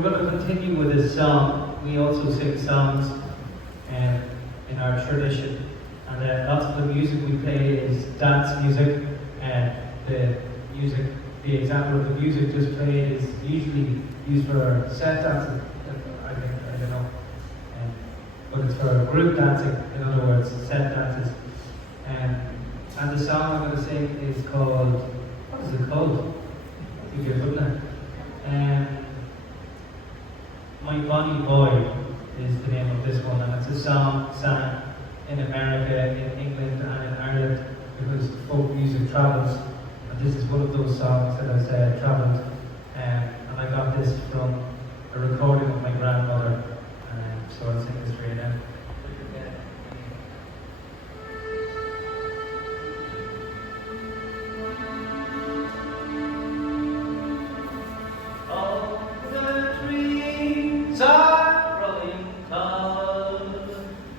we're going to continue with this song. We also sing songs in our tradition, and lots of the music we play is dance music, and the example of the music just played is usually used for set dancing, I don't know, but it's for group dancing, in other words, set dances. And the song I'm going to sing is called, what is it called? I think you're looking at. My Bonnie Boy is the name of this one, and it's a song sang in America, in England and in Ireland, because folk music travels, and this is one of those songs that I said travelled, and I got this from a recording of my grandmother, so I'll sing this for you now. Are growing tall,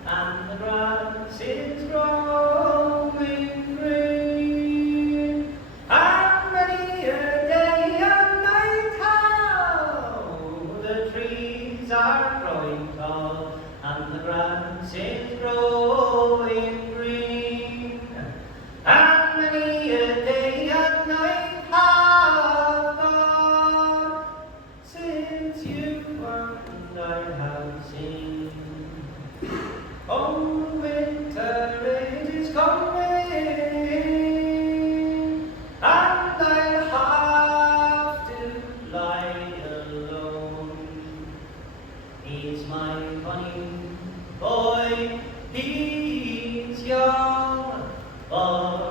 and the grass is growing green, and many a day and night how the trees are growing tall, and the grass is growing green, and many a day and night have gone since you were I have seen. Oh, winter it is coming, and I'll have to lie alone. He's my bunny boy, he's young, but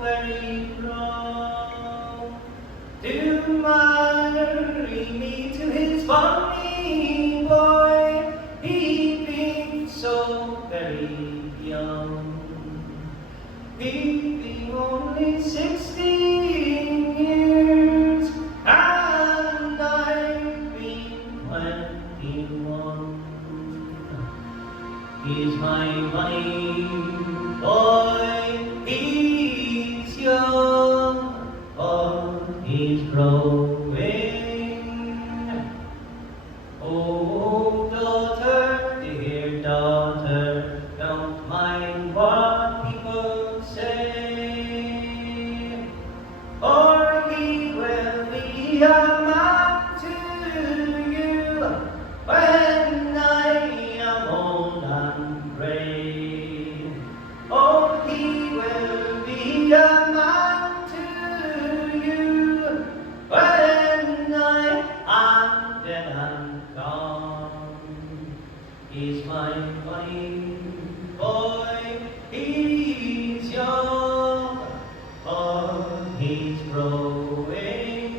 very proud to marry me to his funny boy. He being so very young, he being only 16 years, and I've been 21. He's my funny boy, he's young, but he's growing. Oh, daughter, dear daughter, don't mind what people say, or he will be a man to you when I am old and gray. Oh, he will be a man to you when I am dead and gone. He's my funny boy, he's young, but he's growing.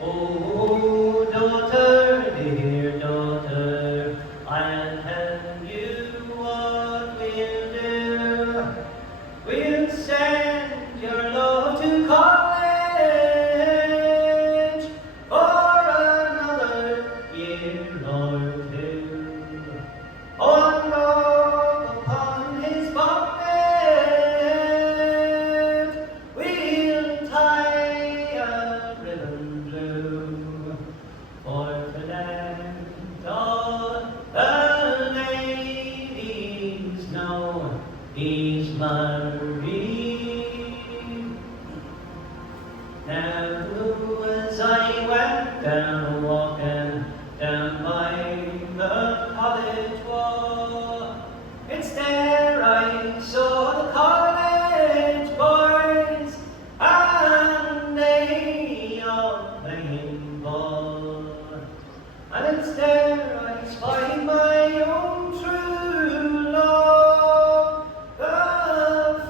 Oh, daughter, dear daughter, I'll tell you what we'll do. We'll send your love to college for another year or two. Oh, and love upon his bonnet, we'll tie a ribbon blue for to let all the ladies know he's married. Now as I went down walking down by the college wall, it's there I saw the college boys, and they all playing ball. And it's there I spy my own true love, the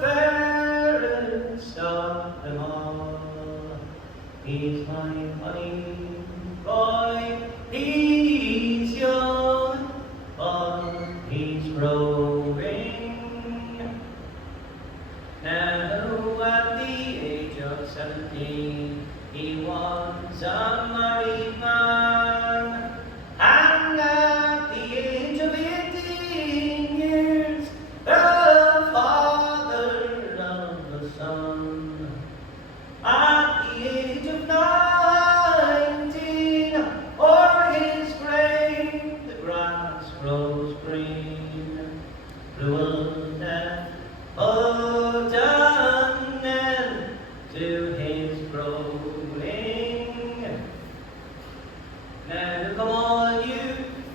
fairest of them all. He's my funny boy, he's young, but he's growing. Now at the age of 17, he was a married man, and at the age of 18 years, the father of a son. At the age of 19, o'er his grave the grass grows green. Cruel death put an end to his growing. Now come all you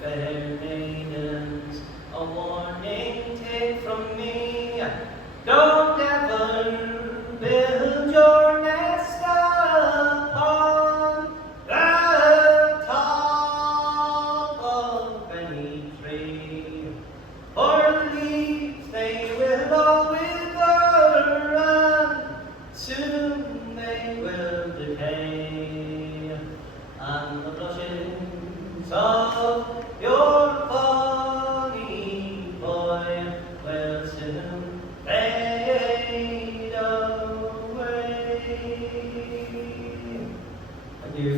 fair maidens, a warning take from me. Don't ever build your nest upon the top of any tree, for the leaves they will all wither, and soon they will decay, and the blushes of your funny boy will soon fade away. Thank you.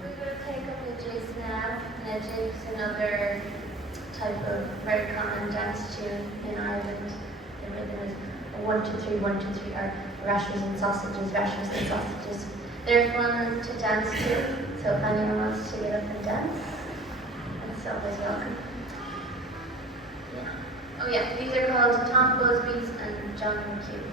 We're going to take up a jig now, and a jig's another type of very common dance tune in Ireland. The rhythm is 1, 2, 3, 1, 2, 3, or rashers and sausages, rashers and sausages. They're fun to dance to, so if anyone wants to get up and dance, that's always welcome. Yeah. Oh yeah, these are called Tom Busby's and John McHugh.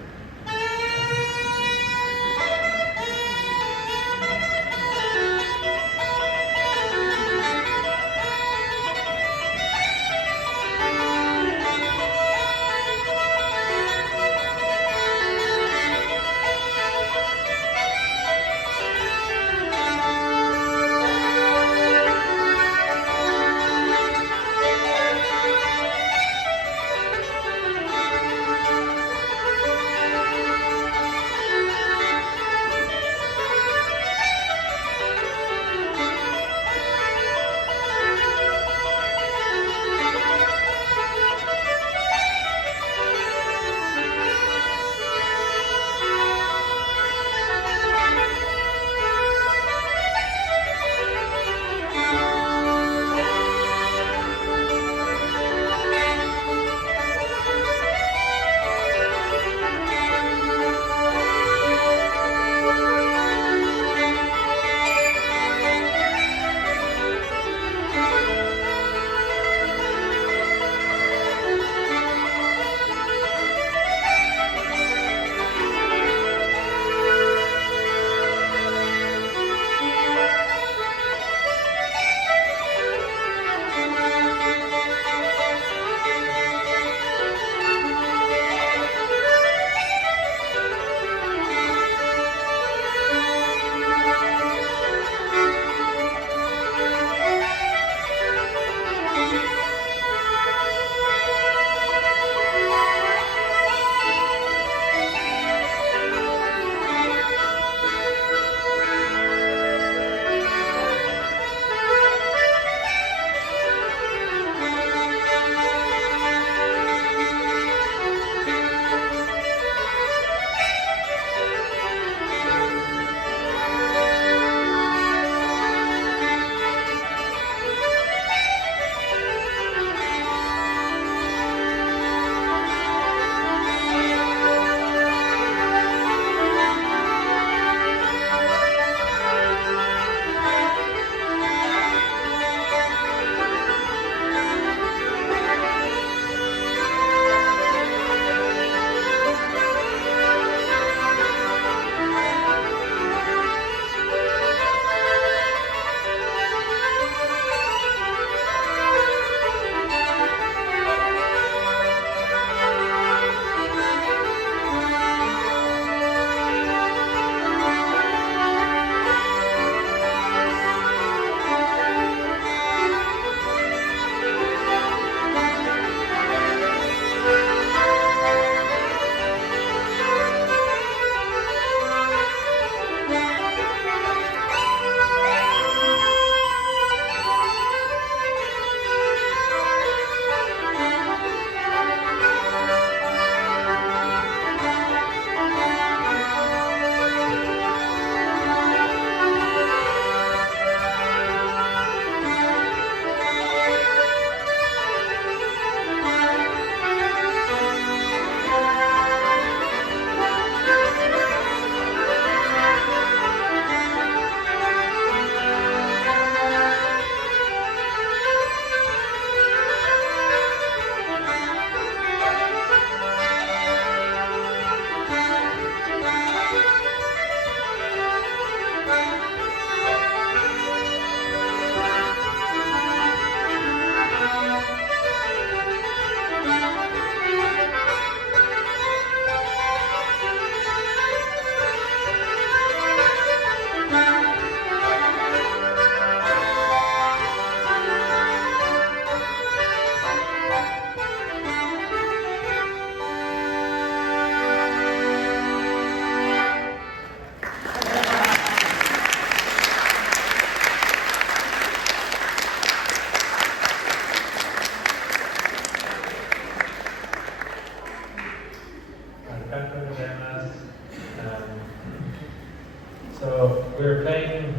So we're playing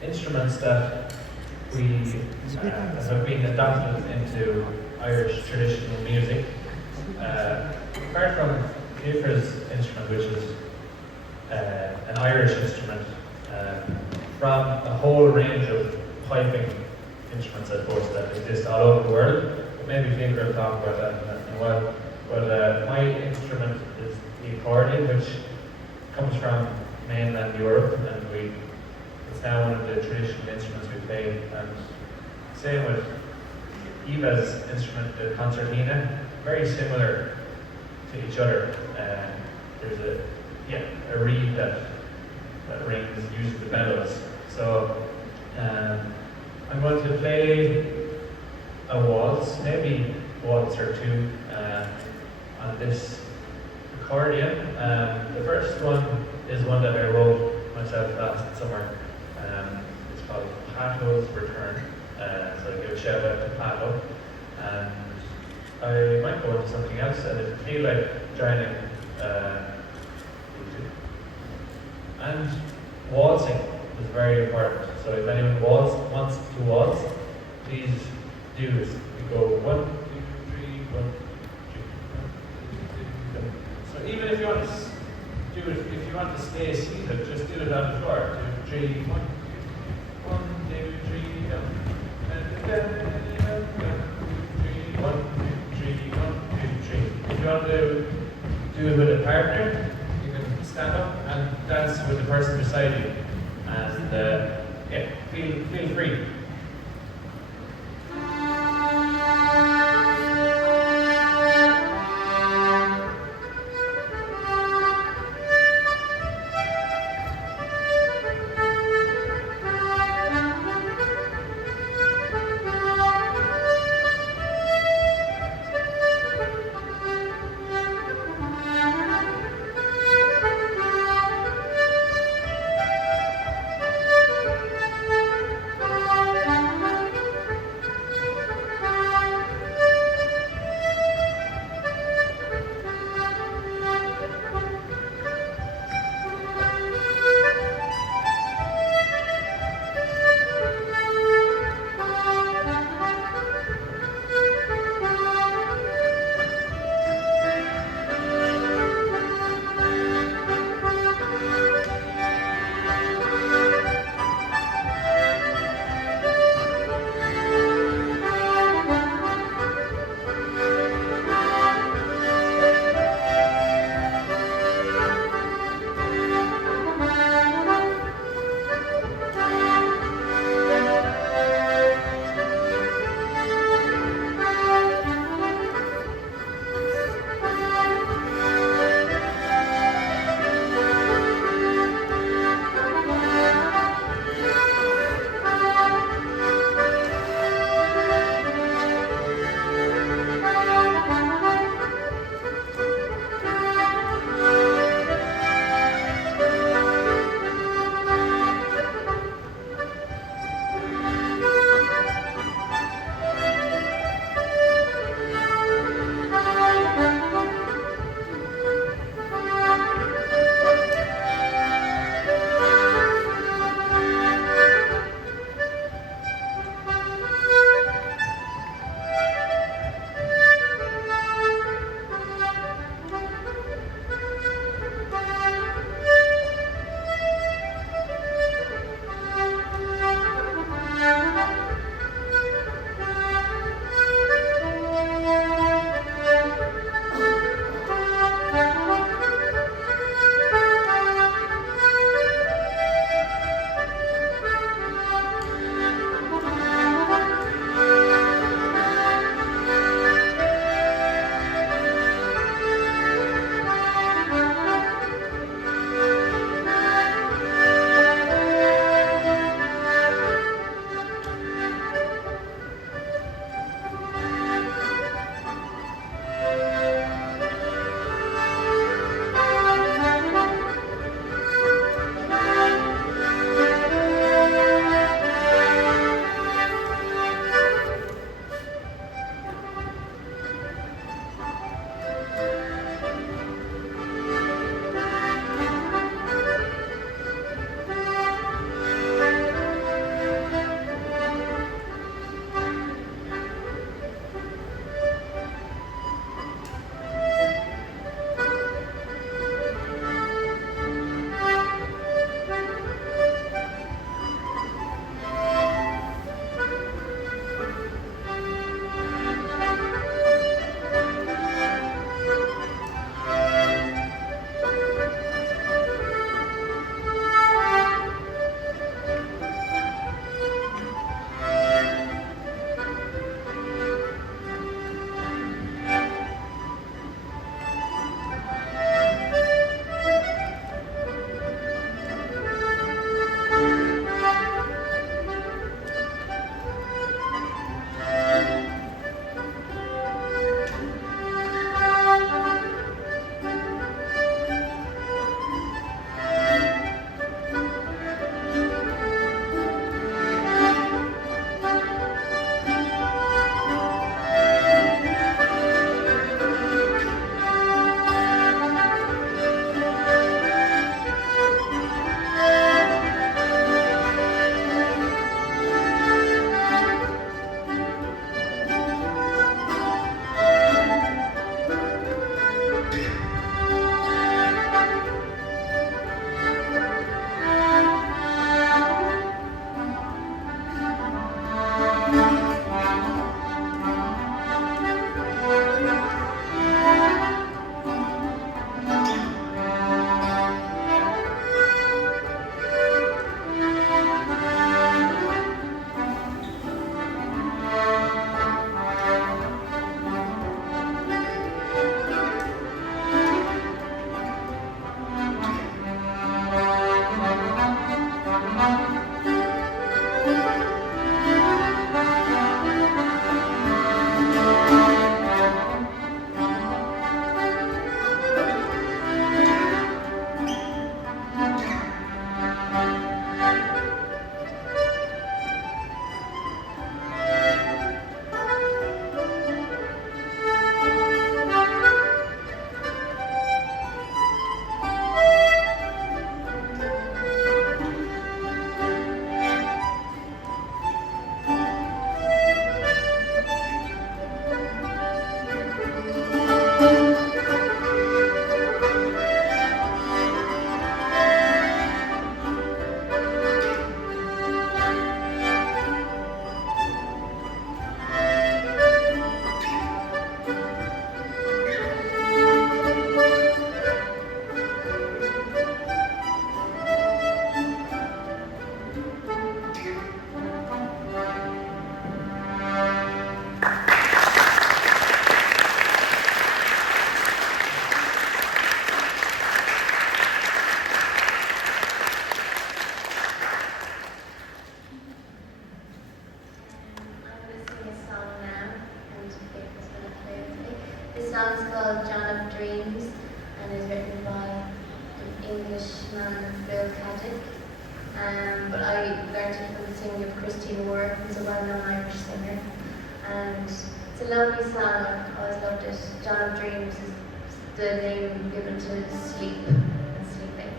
instruments that have been adapted into Irish traditional music. Apart from Kiefer's instrument, which is an Irish instrument, from a whole range of piping instruments, I suppose, that exist all over the world. But maybe Kiefer will talk about that in a while. But my instrument is the accordion, which comes from mainland Europe, and it's now one of the traditional instruments we play. And same with Eva's instrument, the concertina, very similar to each other. There's a reed that rings, uses the bellows. So I'm going to play a waltz, maybe waltz or two, on this accordion. The first one is one that I wrote myself last summer. It's called Pato's Return. So I give a shout out to Pato. And I might go into something else, and if you feel like joining, and waltzing is very important. So if anyone wants to waltz, please do this. We go 1, 2, 3, 1, 2, 3. So even if you want to do it, if you want to stay seated, just do it on the floor. 2, 3, 1, 2, 1, 2, 3, 1, 2, 3, 1, 2, 3. If you want to do it with a partner, you can stand up and dance with the person beside you. And feel free. Englishman Bill Caddick, but I learned it from the singing of Christine Moore, who's a well-known Irish singer. And it's a lovely song, I've always loved it. John of Dreams is the name given to sleep and sleeping.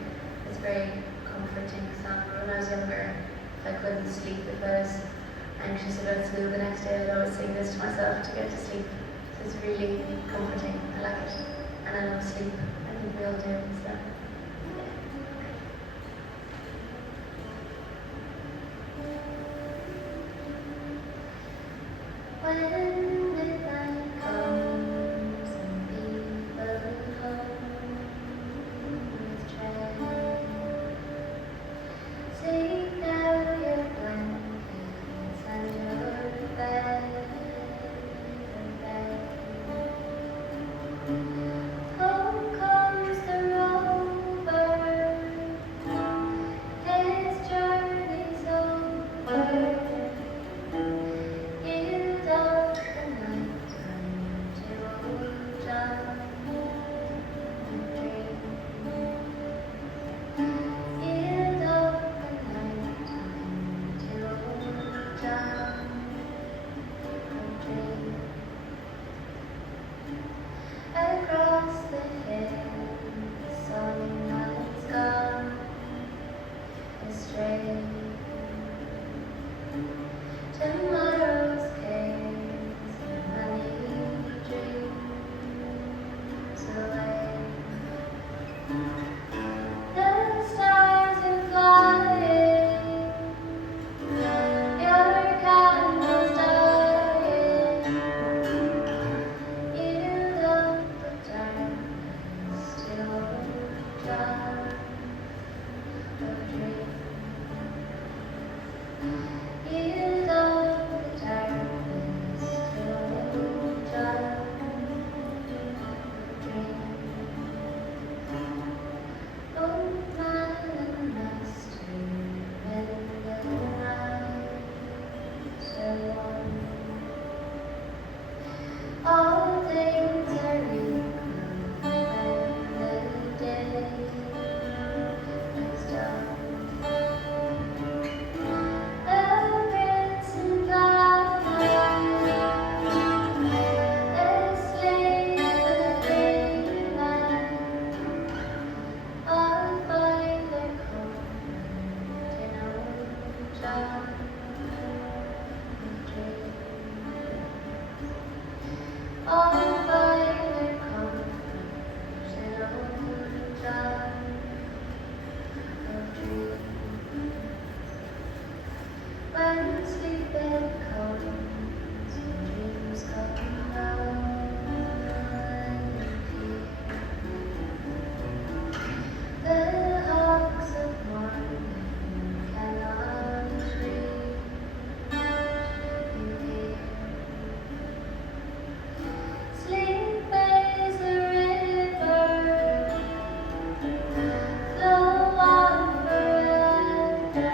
It's a very comforting song. When I was younger, if I couldn't sleep, if I was anxious about school the next day, I'd always sing this to myself to get to sleep. So it's really comforting. I like it. And I love sleep. I think we all do. So. When midnight comes and people home with dread, take out your blankets and your bed. Home comes the rover, his journey's over. Across the hill, the sunlight's gone astray. Tomorrow's cares and many dreams away. The stars are flying, your candles dying. You love the dark, still dark of dreams. You love the darkness, still dark of dreams. Oh, my master, when the nights are warm, all things are equal when the day is done. The prince and the slave and the man, all find their comfort in old John of dreams. All find their comfort in old John of dreams. When sleeping comes and dreams come round here, the hawks of morning cannot reach you here. Sleep is a river, flow on forever,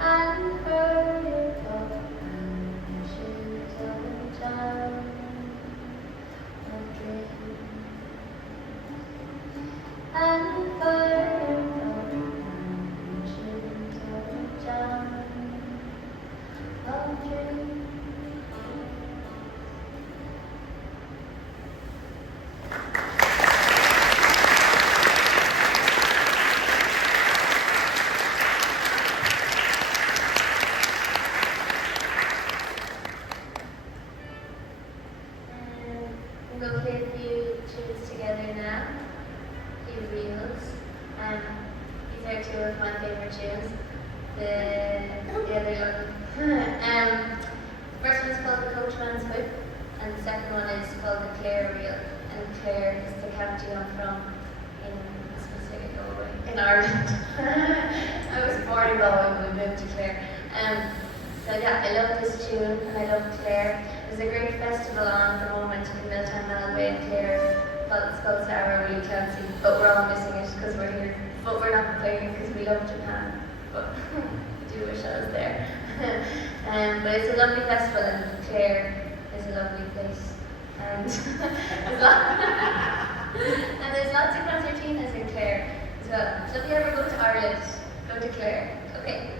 and for your bones shoot on down of dreams. And for your bones shoot on down of dreams. We'll play a few tunes together now, a few reels. These are two of my favourite tunes. The other one, first one is called the Coachman's Whip, and the second one is called the Clare Reel. And Clare is the county I'm from in specific Galway, in Ireland. I was born in Galway, but we moved to Clare. So yeah, I love this tune and I love Clare. There's a great festival on at the moment in Milltown, Malway and Clare. Well, it's called Sarah Really County, but we're all missing it because we're here. But we're not playing because we love Japan. But I do wish I was there. But it's a lovely festival and Clare is a lovely place. And there's And there's lots of concertinas in Clare as well. So if you ever go to Ireland, go to Clare. Okay.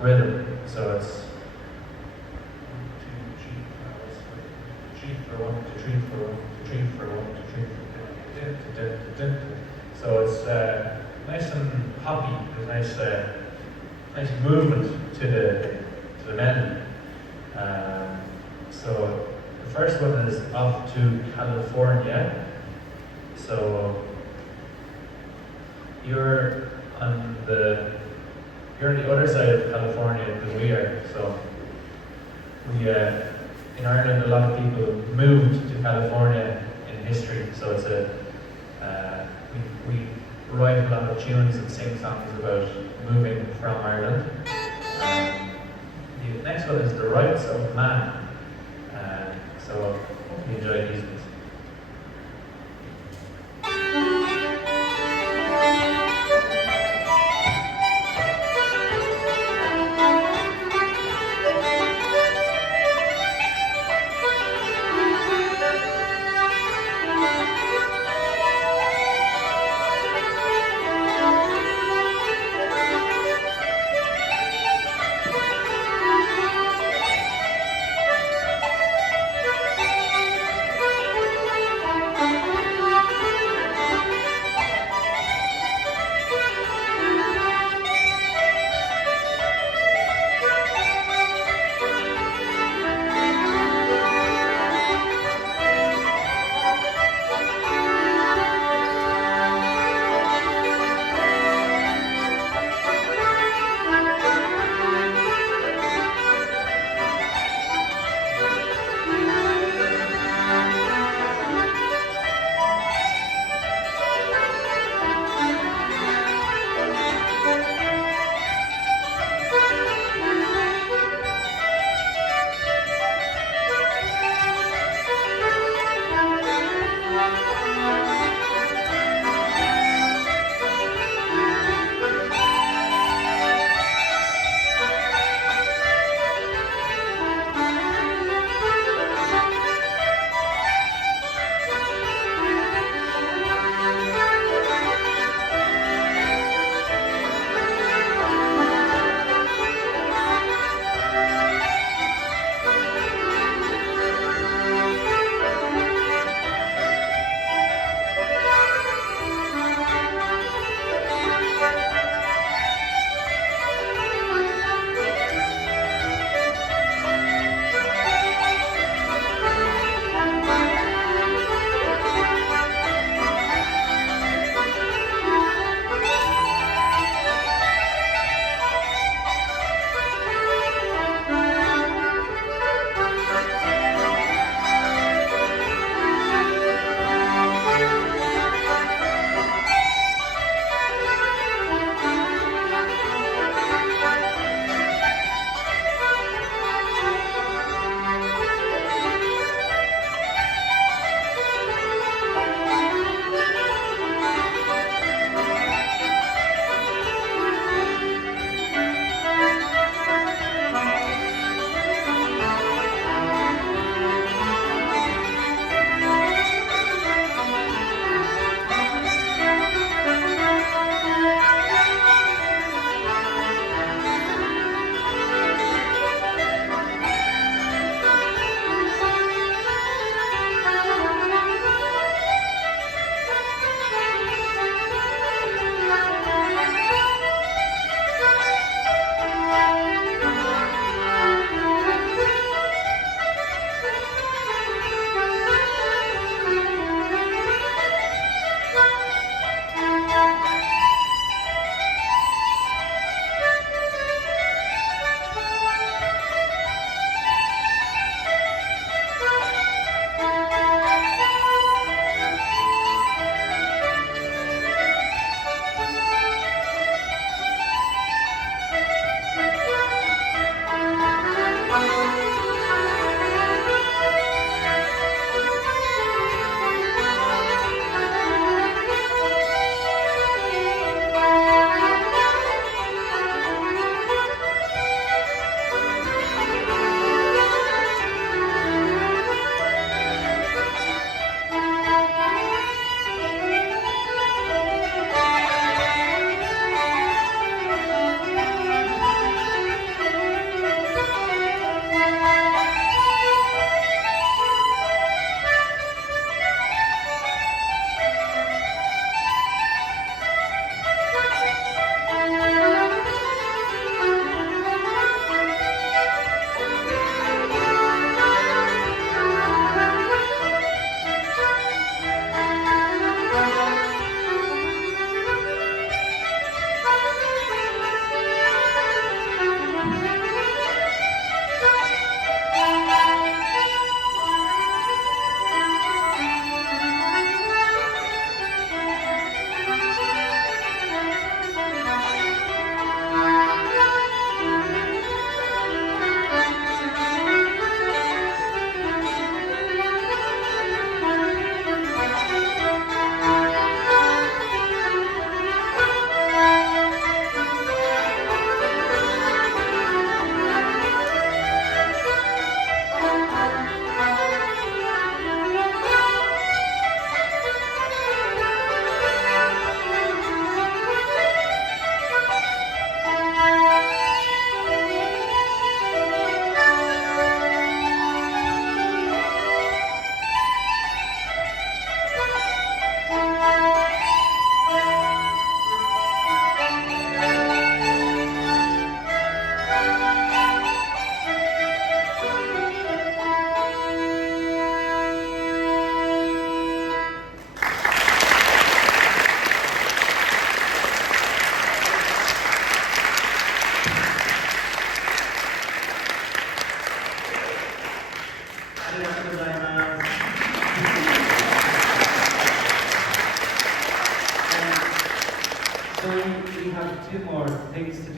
rhythm. So it's 1, 2, 3, 4, 1, 2, 3, 4, 1, 2, 3, 4, 1, 2, 3, 4. So it's nice and poppy. There's nice movement to the melody. So the first one is Off to California. So you're on the other side of California than we are. So we in Ireland, a lot of people moved to California in history. So it's we write a lot of tunes and sing songs about moving from Ireland. The next one is The Rights of Man. So hope you enjoy these ones.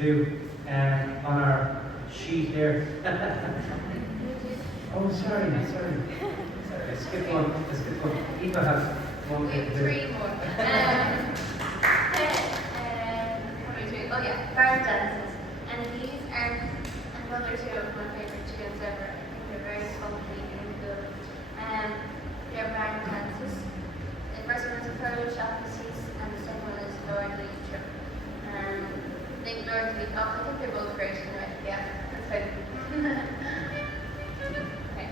do on our sheet here. Oh, sorry. I skipped one. Eva has one thing to do. Three more. What do we do? Oh yeah, bar dances. And these are another two of my favorite tunes ever. I think they're very funky and good. They're bar dances. The first one is a Photo Shop Piece, and the second one is Lord Leitrim. I think Lord Leitrim, I think they're both great anyway. Yeah, that's fine. Okay.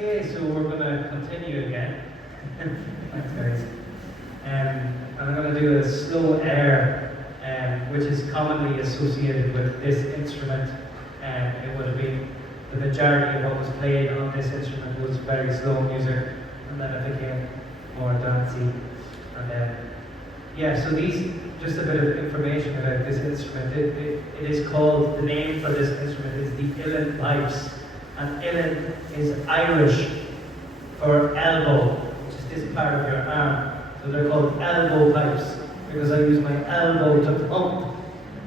Okay, so we're going to continue again. Thanks, guys. I'm going to do a slow air, which is commonly associated with this instrument. It would have been the majority of what was played on this instrument was very slow music, and then it became more dancey. And yeah, so these, just a bit of information about this instrument. It is called, the name for this instrument is the Ireland pipes. And Ireland is Irish for elbow, which is this part of your arm. So they're called elbow pipes because I use my elbow to pump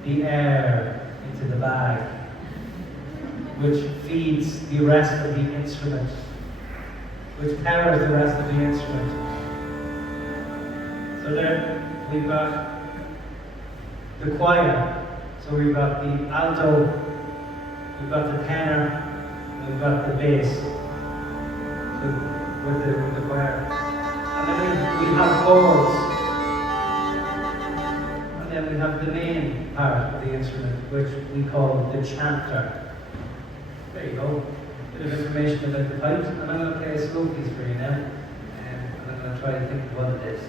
the air into the bag, which feeds the rest of the instrument, which powers the rest of the instrument. So there we've got the choir. So we've got the alto, we've got the tenor, we've got the bass with the choir. And then we have chords. And then we have the main part of the instrument, which we call the chanter. There you go. Bit of information about the pipes. And I'm going to play a slow piece for you now. And I'm going to try to think of what it is.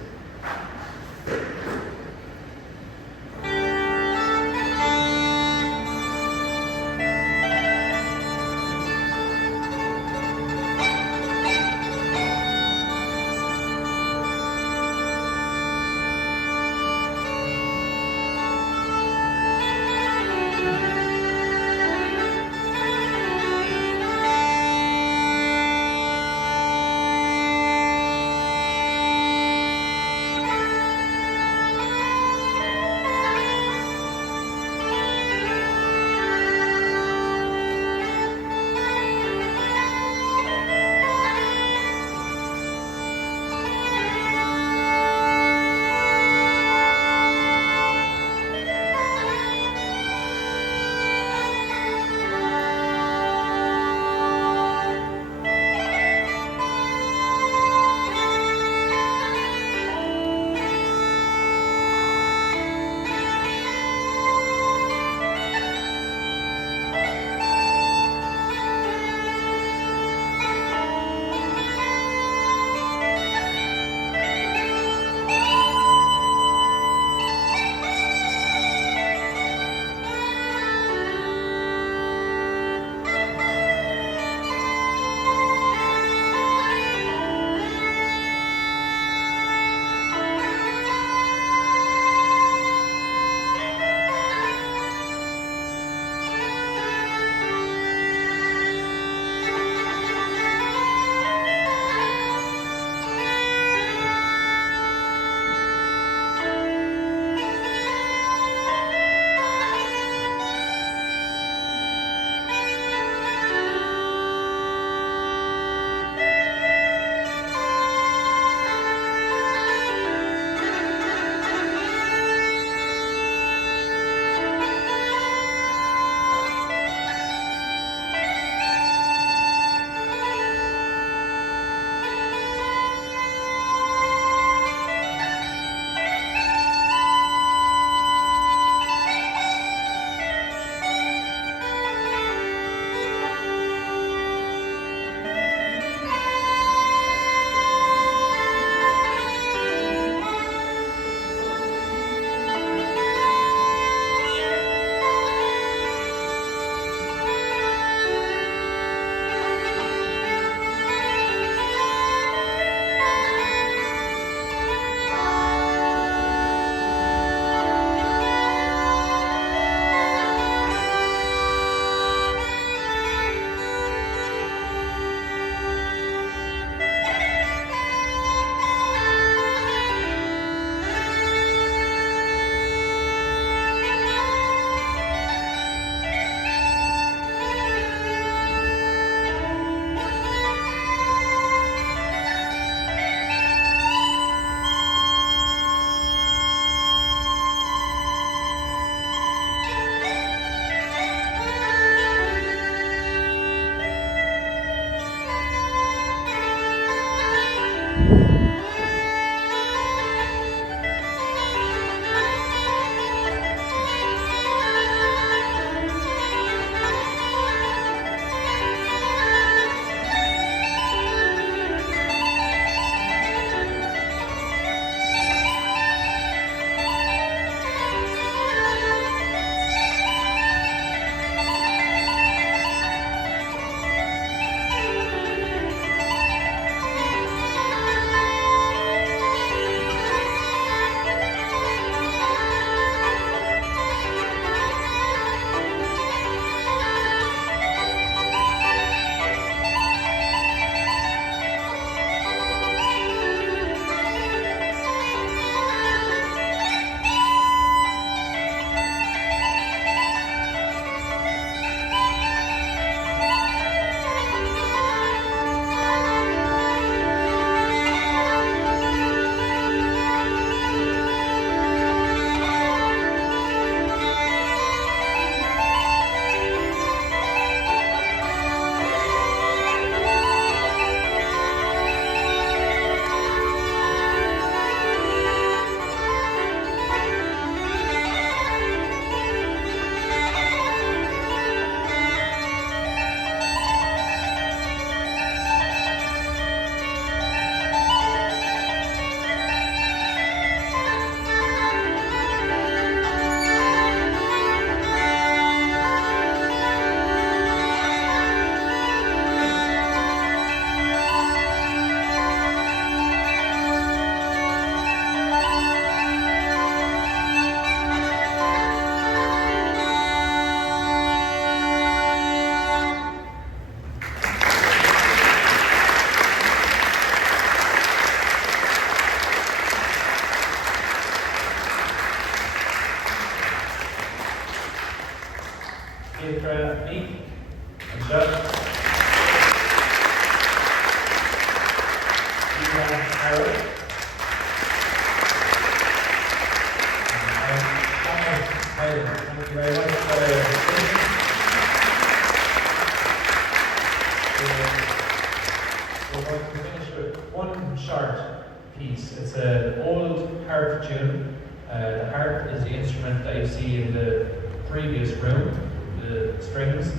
we're going to finish with one short piece. It's an old harp tune. The harp is the instrument that you see in the previous room, the strings.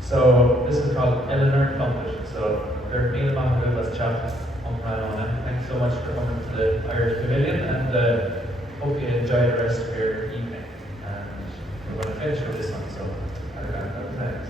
So this is called Eleanor Trumpet. So they're being among the best chat on Rana. Thanks so much for coming to the Irish Pavilion, and hope you enjoy the rest of your evening. And we're going to finish with this one. So thanks.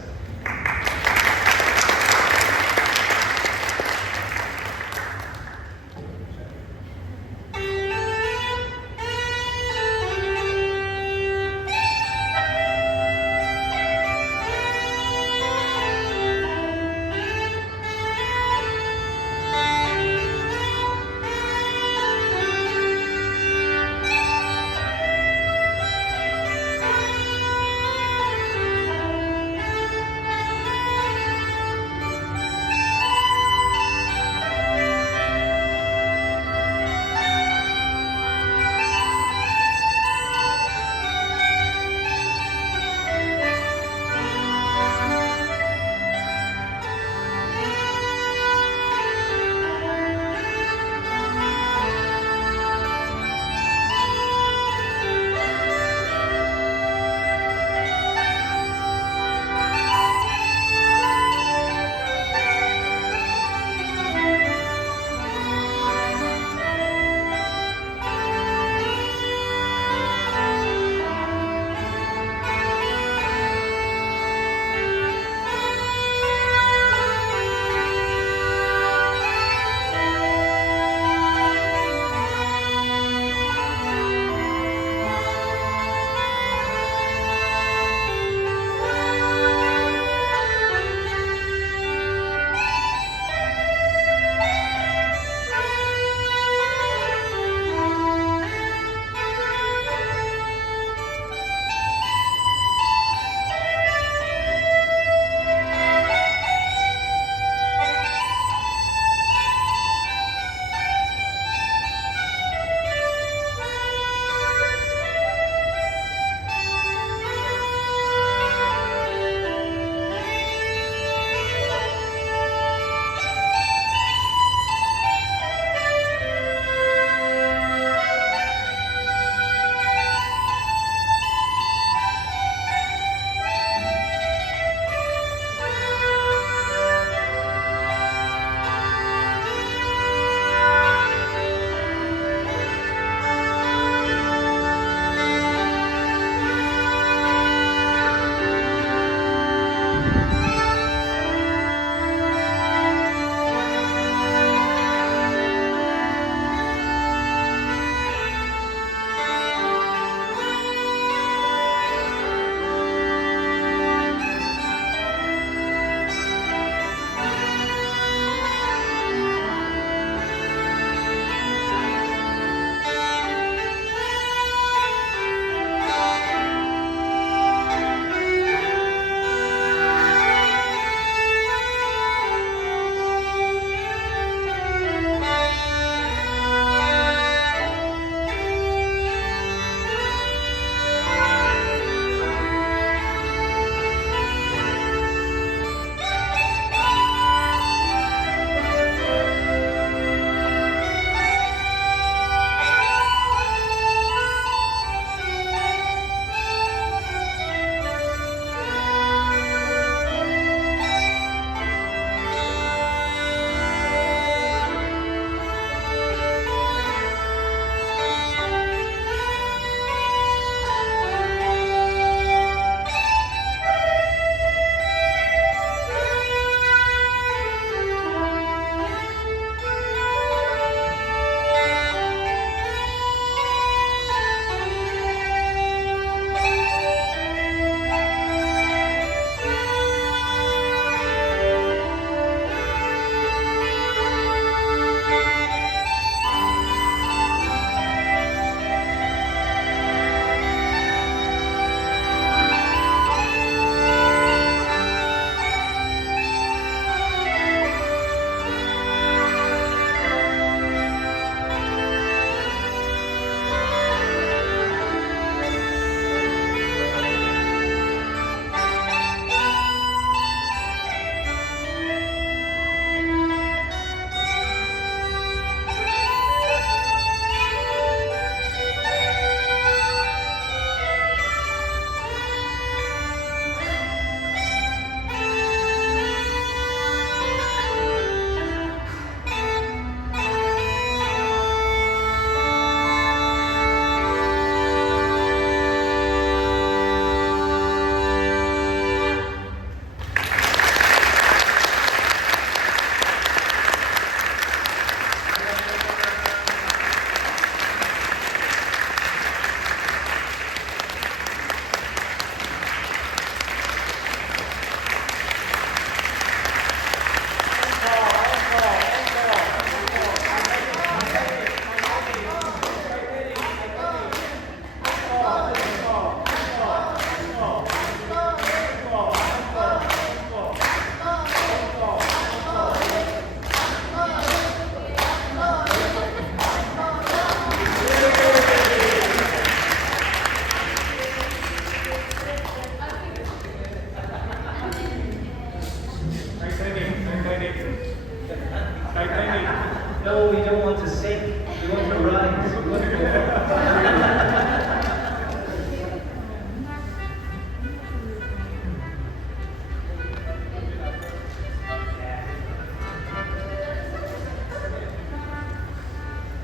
Like maybe, no, we don't want to sink, we want to rise, we want to go up.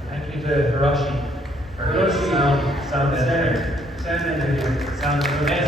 Thank you to Hiroshi for Hiroshi, sound engineer. sound engineer, sound engineer.